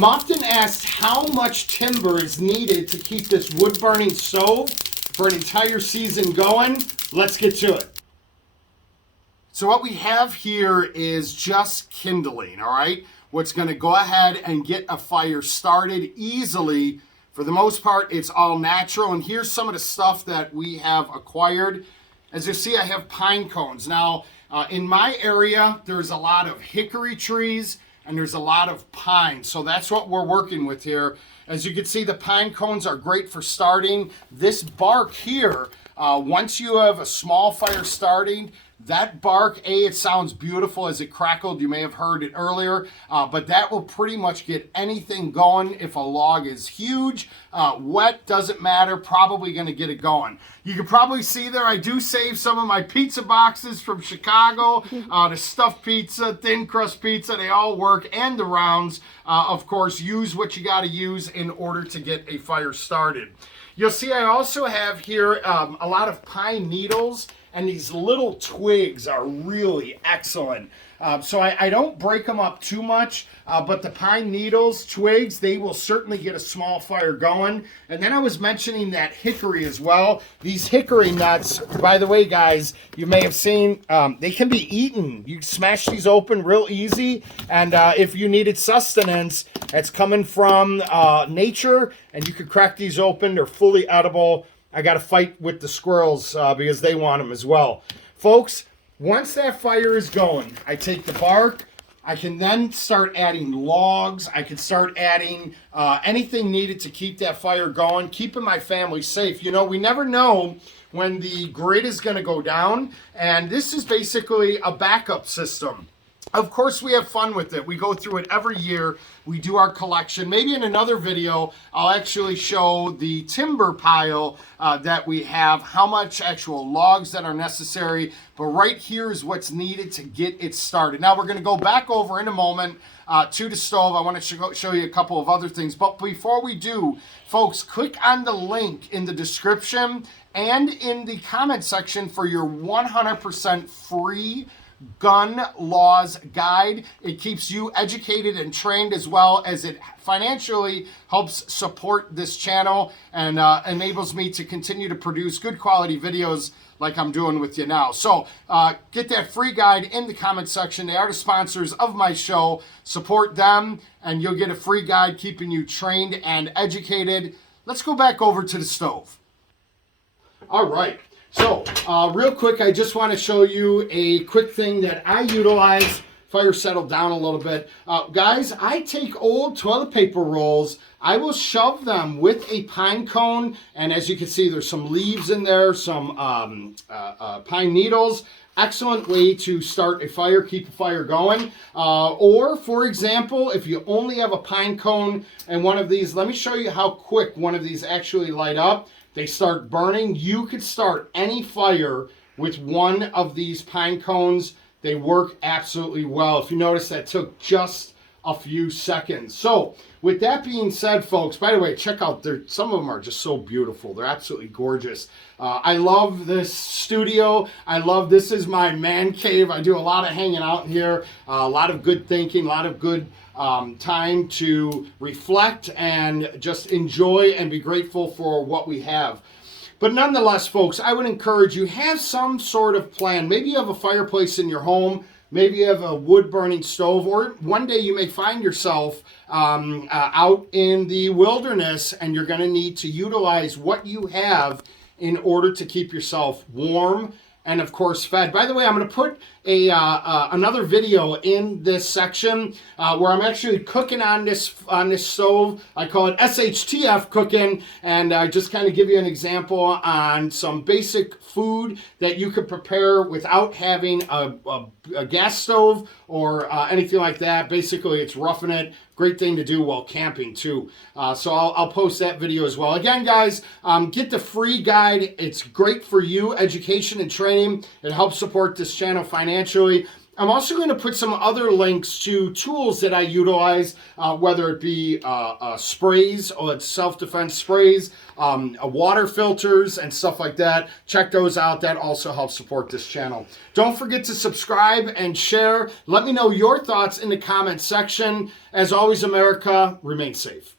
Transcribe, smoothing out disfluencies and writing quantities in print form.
I'm often asked how much timber is needed to keep this wood-burning stove for an entire season going. Let's get to it. So what we have here is just kindling, all right? What's going to go ahead and get a fire started easily. For the most part, it's all natural. And here's some of the stuff that we have acquired. As you see, I have pine cones. Now, in my area, there's a lot of hickory trees and there's a lot of pine. So that's what we're working with here. As you can see, the pine cones are great for starting. This bark here, once you have a small fire starting, that bark, it sounds beautiful as it crackled. You may have heard it earlier, but that will pretty much get anything going. If a log is huge, wet, doesn't matter, probably going to get it going. You can probably see there, I do save some of my pizza boxes from Chicago, the stuffed pizza, thin crust pizza, they all work, and the rounds. Of course, use what you got to use in order to get a fire started. You'll see I also have here a lot of pine needles, and these little twigs are really excellent. So I don't break them up too much, but the pine needles, twigs, they will certainly get a small fire going. And then I was mentioning that hickory as well. These hickory nuts, by the way, guys, you may have seen, they can be eaten. You smash these open real easy. And if you needed sustenance, it's coming from nature, and you could crack these open. They're fully edible. I got to fight with the squirrels because they want them as well. Folks, once that fire is going, I take the bark. I can then start adding logs. I can start adding anything needed to keep that fire going, keeping my family safe. You know, we never know when the grid is going to go down, and this is basically a backup system. Of course, we have fun with it. We go through it every year. We do our collection. Maybe in another video, I'll actually show the timber pile that we have, how much actual logs that are necessary. But right here is what's needed to get it started. Now, we're going to go back over in a moment to the stove. I want to show you a couple of other things. But before we do, folks, click on the link in the description and in the comment section for your 100% free gun laws guide. It keeps you educated and trained, as well as it financially helps support this channel and enables me to continue to produce good quality videos like I'm doing with you now. So get that free guide in the comment section. They are the sponsors of my show. Support them and you'll get a free guide keeping you trained and educated. Let's go back over to the stove. All right. So, real quick, I just want to show you a quick thing that I utilize. Fire settled down a little bit. Guys, I take old toilet paper rolls. I will shove them with a pine cone. And as you can see, there's some leaves in there, some pine needles. Excellent way to start a fire, keep a fire going. Or, for example, if you only have a pine cone and one of these, let me show you how quick one of these actually light up. They start burning. You could start any fire with one of these pine cones. They work absolutely well. If you notice, that took just a few seconds. So with that being said, folks, by the way, check out some of them are just so beautiful. They're absolutely gorgeous. I love this studio. This is my man cave. I do a lot of hanging out here, a lot of good thinking, a lot of good time to reflect and just enjoy and be grateful for what we have. But nonetheless, folks, I would encourage you, have some sort of plan. Maybe you have a fireplace in your home. Maybe you have a wood-burning stove, or one day you may find yourself out in the wilderness and you're going to need to utilize what you have in order to keep yourself warm and, of course, fed. By the way, I'm going to put another video in this section where I'm actually cooking on this stove. I call it SHTF cooking, and I just kind of give you an example on some basic food that you could prepare without having a gas stove or anything like that. Basically, it's roughing it. Great thing to do while camping too. So I'll post that video as well. Again, guys, get the free guide. It's great for you, education and training. It helps support this channel financially. I'm also going to put some other links to tools that I utilize, whether it be sprays or self-defense sprays, water filters, and stuff like that. Check those out. That also helps support this channel. Don't forget to subscribe and share. Let me know your thoughts in the comment section. As always, America, remain safe.